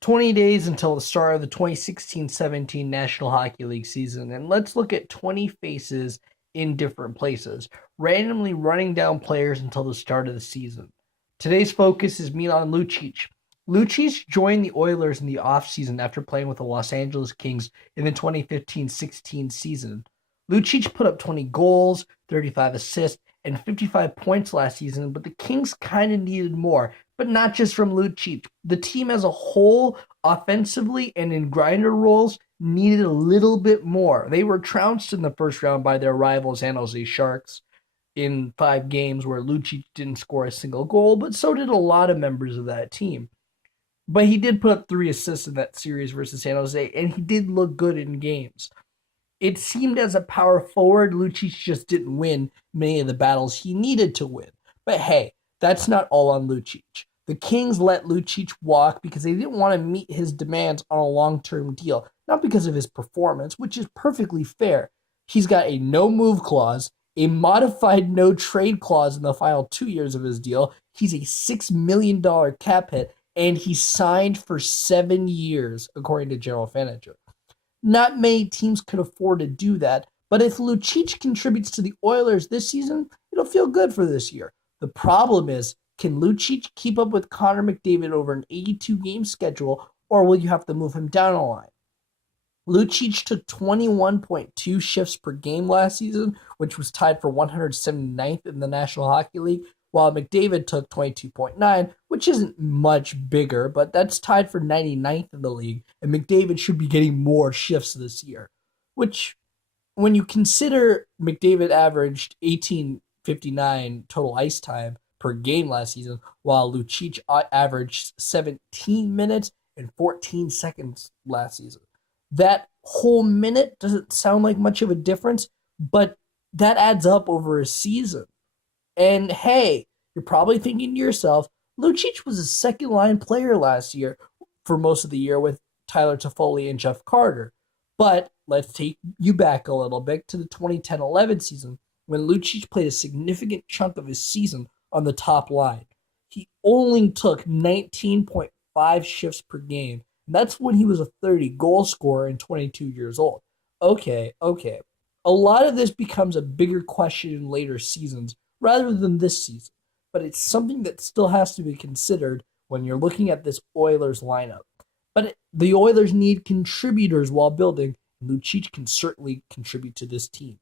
20 days until the start of the 2016-17 National Hockey League season, and let's look at 20 faces in different places, randomly running down players until the start of the season. Today's focus is Milan Lucic. Lucic joined the Oilers in the offseason after playing with the Los Angeles Kings in the 2015-16 season. Lucic put up 20 goals, 35 assists, and 55 points last season, but the Kings kind of needed more, but not just from Lucic. The team as a whole, offensively and in grinder roles, needed a little bit more. They were trounced in the first round by their rivals, San Jose Sharks, in 5 games where Lucic didn't score a single goal, but so did a lot of members of that team. But he did put up 3 assists in that series versus San Jose, and he did look good in games. It seemed as a power forward, Lucic just didn't win many of the battles he needed to win. But hey, that's not all on Lucic. The Kings let Lucic walk because they didn't want to meet his demands on a long-term deal, not because of his performance, which is perfectly fair. He's got a no-move clause, a modified no-trade clause in the final 2 years of his deal. He's a $6 million cap hit, and he's signed for 7 years, according to General Manager. Not many teams could afford to do that, but if Lucic contributes to the Oilers this season, it'll feel good for this year. The problem is, can Lucic keep up with Connor McDavid over an 82-game schedule, or will you have to move him down a line? Lucic took 21.2 shifts per game last season, which was tied for 179th in the National Hockey League, while McDavid took 22.9, which isn't much bigger, but that's tied for 99th in the league, and McDavid should be getting more shifts this year. Which, when you consider McDavid averaged 18.59 total ice time per game last season, while Lucic averaged 17 minutes and 14 seconds last season. That whole minute doesn't sound like much of a difference, but that adds up over a season. And hey, you're probably thinking to yourself, Lucic was a second line player last year for most of the year with Tyler Toffoli and Jeff Carter. But let's take you back a little bit to the 2010-11 season when Lucic played a significant chunk of his season on the top line. He only took 19.5 shifts per game. And that's when he was a 30-goal scorer and 22 years old. Okay. A lot of this becomes a bigger question in later seasons rather than this season, but it's something that still has to be considered when you're looking at this Oilers lineup. But the Oilers need contributors while building, and Lucic can certainly contribute to this team.